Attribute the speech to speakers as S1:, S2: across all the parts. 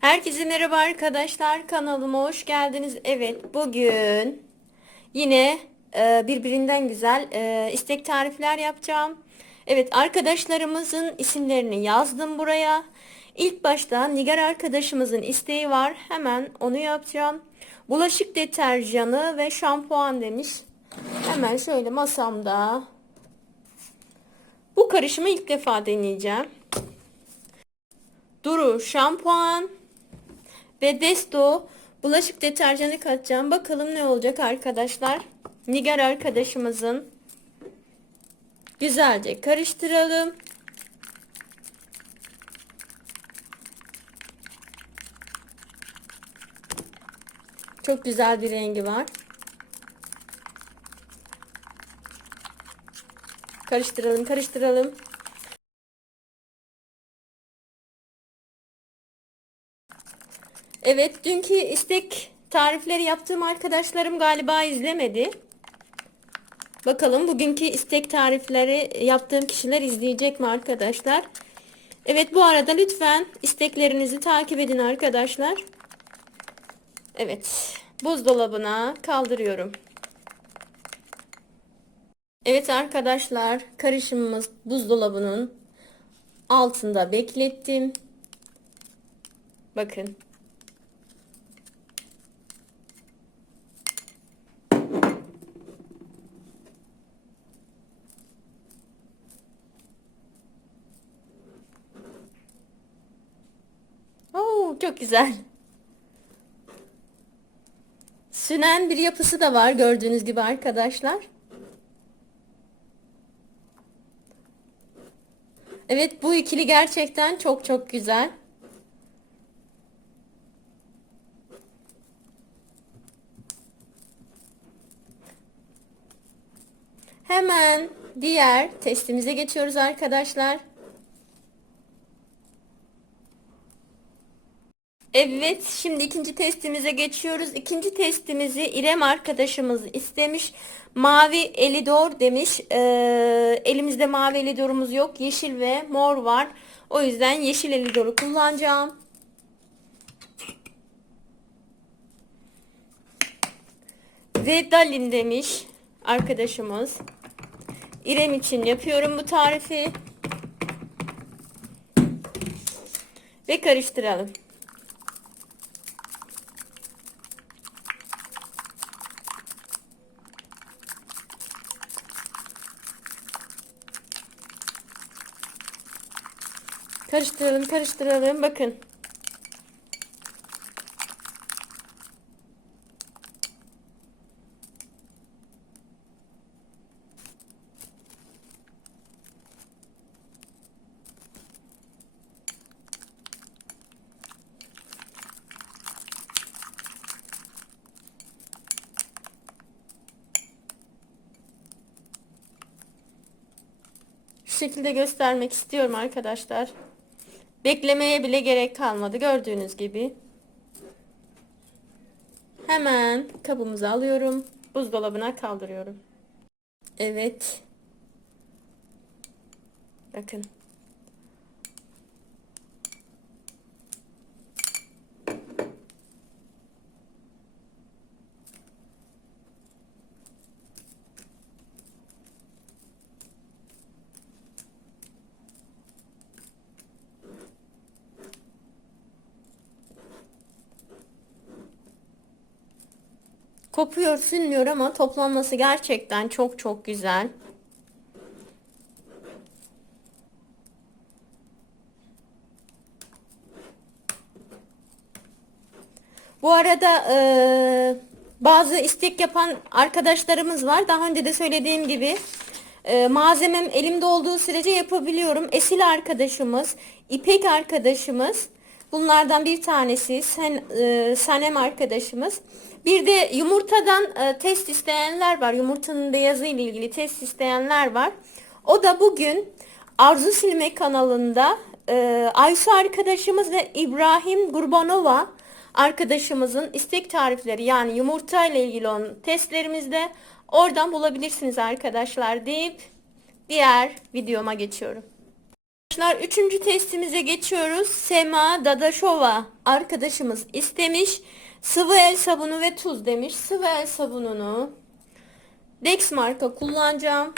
S1: Herkese merhaba arkadaşlar kanalıma hoş geldiniz. Evet bugün yine e, birbirinden güzel e, istek tarifler yapacağım. Evet arkadaşlarımızın isimlerini yazdım buraya. İlk başta Nigar arkadaşımızın isteği var. Hemen onu yapacağım. Bulaşık deterjanı ve şampuan demiş. Hemen şöyle masamda. Bu karışımı ilk defa deneyeceğim. Duru şampuan ve Desto bulaşık deterjanı katacağım. Bakalım ne olacak arkadaşlar. Nigar arkadaşımızın güzelce karıştıralım. Çok güzel bir rengi var. Karıştıralım, karıştıralım. Evet, dünkü istek tarifleri yaptığım arkadaşlarım galiba izlemedi. Bakalım bugünkü istek tarifleri yaptığım kişiler izleyecek mi arkadaşlar? Evet, bu arada lütfen isteklerinizi takip edin arkadaşlar. Evet, buzdolabına kaldırıyorum. Evet arkadaşlar, karışımımız buzdolabının altında beklettim. Bakın. Çok güzel. Sünen bir yapısı da var gördüğünüz gibi arkadaşlar. Evet bu ikili gerçekten çok çok güzel. Hemen diğer testimize geçiyoruz arkadaşlar. Evet, şimdi ikinci testimize geçiyoruz. İkinci testimizi İrem arkadaşımız istemiş. Mavi elidor demiş. Ee, elimizde mavi elidorumuz yok. Yeşil ve mor var. O yüzden yeşil elidoru kullanacağım. Ve Dalin demiş arkadaşımız. İrem için yapıyorum bu tarifi. Ve karıştıralım. Karıştıralım, karıştıralım. Bakın. Şekilde göstermek istiyorum arkadaşlar. Beklemeye bile gerek kalmadı gördüğünüz gibi. Hemen kabımızı alıyorum. Buzdolabına kaldırıyorum. Evet. Bakın. Kopuyor, sünmüyor ama toplanması gerçekten çok çok güzel. Bu arada e, bazı istek yapan arkadaşlarımız var. Daha önce de söylediğim gibi e, malzemem elimde olduğu sürece yapabiliyorum. Esil arkadaşımız, İpek arkadaşımız, bunlardan bir tanesi Sen, e, Sanem arkadaşımız. Bir de yumurtadan e, test isteyenler var. Yumurtanın beyazı ile ilgili test isteyenler var. O da bugün Arzu Silme kanalında e, Ayşe arkadaşımız ve İbrahim Gurbanova arkadaşımızın istek tarifleri yani yumurta ile ilgili olan testlerimizde oradan bulabilirsiniz arkadaşlar deyip diğer videoma geçiyorum. Arkadaşlar üçüncü testimize geçiyoruz. Sema Dadaşova arkadaşımız istemiş. Sıvı el sabunu ve tuz demiş. Sıvı el sabununu Dex marka kullanacağım.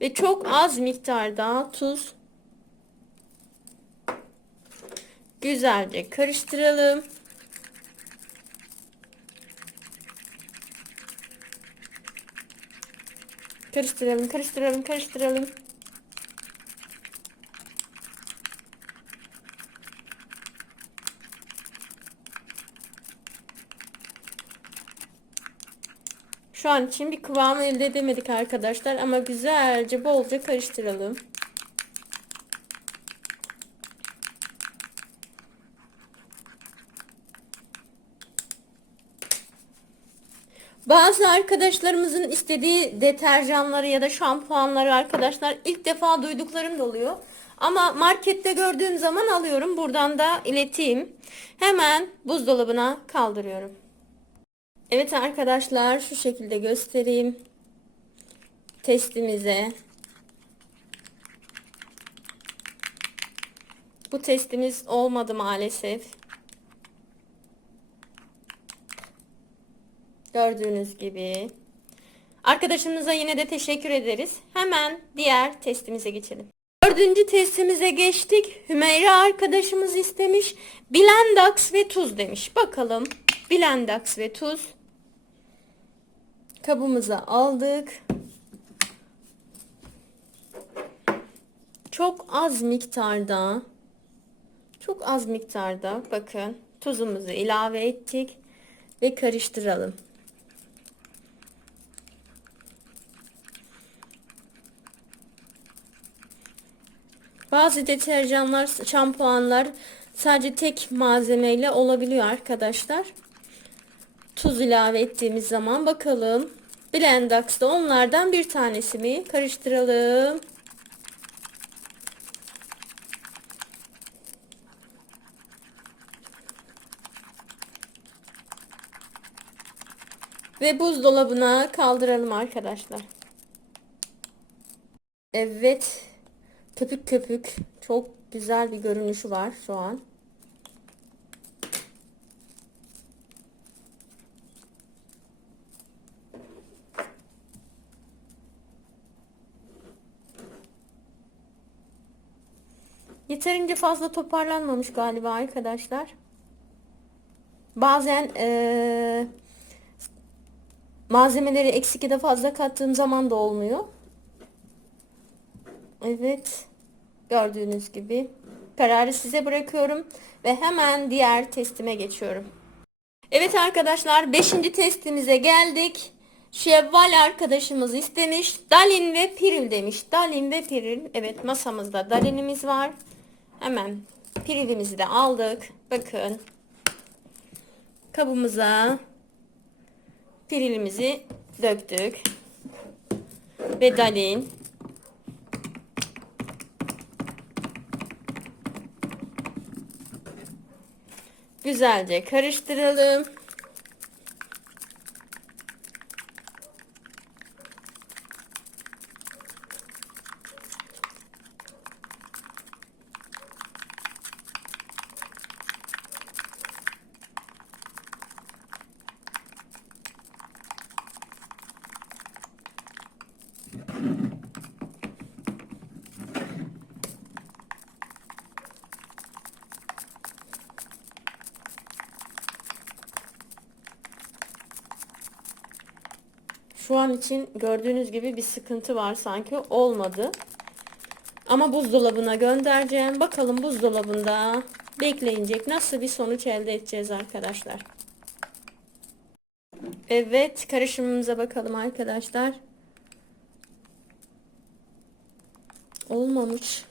S1: Ve çok az miktarda tuz güzelce karıştıralım. Karıştıralım, karıştıralım, karıştıralım. Şu an için bir kıvam elde edemedik arkadaşlar ama güzelce bolca karıştıralım. Bazı arkadaşlarımızın istediği deterjanları ya da şampuanları arkadaşlar ilk defa duyduklarım da oluyor. Ama markette gördüğüm zaman alıyorum. Buradan da ileteyim. Hemen buzdolabına kaldırıyorum. Evet arkadaşlar şu şekilde göstereyim. Testimize. Bu testimiz olmadı maalesef. Gördüğünüz gibi. Arkadaşımıza yine de teşekkür ederiz. Hemen diğer testimize geçelim. Dördüncü testimize geçtik. Hümeyra arkadaşımız istemiş. Blendax ve tuz demiş. Bakalım. Blendax ve tuz. Kabımıza aldık. Çok az miktarda çok az miktarda bakın tuzumuzu ilave ettik ve karıştıralım. Bazı deterjanlar, şampuanlar sadece tek malzemeyle olabiliyor arkadaşlar. Tuz ilave ettiğimiz zaman bakalım. Blendax'da onlardan bir tanesi mi? Karıştıralım. Ve buzdolabına kaldıralım arkadaşlar. Evet. Köpük köpük. Çok güzel bir görünüşü var şu an. Yeterince fazla toparlanmamış galiba arkadaşlar. Bazen ee, malzemeleri eksik ya da fazla kattığım zaman da olmuyor. Evet. Gördüğünüz gibi. Kararı size bırakıyorum. Ve hemen diğer testime geçiyorum. Evet arkadaşlar 5. testimize geldik. Şevval arkadaşımız istemiş. Dalin ve Piril demiş. Dalin ve Piril. Evet masamızda Dalin'imiz var. Hemen Piril'imizi de aldık. Bakın. Kabımıza Piril'imizi döktük. Ve Dalin. Güzelce karıştıralım. Şu an için gördüğünüz gibi bir sıkıntı var sanki olmadı. Ama buzdolabına göndereceğim. Bakalım buzdolabında bekleyecek nasıl bir sonuç elde edeceğiz arkadaşlar. Evet karışımımıza bakalım arkadaşlar. Olmamış.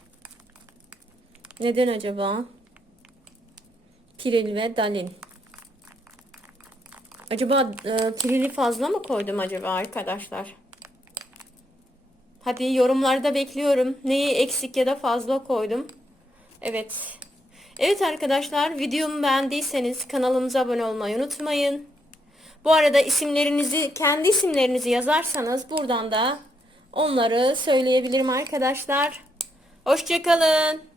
S1: Neden acaba? Piril ve Dalin. Acaba e, trili fazla mı koydum acaba arkadaşlar? Hadi yorumlarda bekliyorum. Neyi eksik ya da fazla koydum. Evet. Evet arkadaşlar videomu beğendiyseniz kanalımıza abone olmayı unutmayın. Bu arada isimlerinizi, kendi isimlerinizi yazarsanız buradan da onları söyleyebilirim arkadaşlar. Hoşçakalın.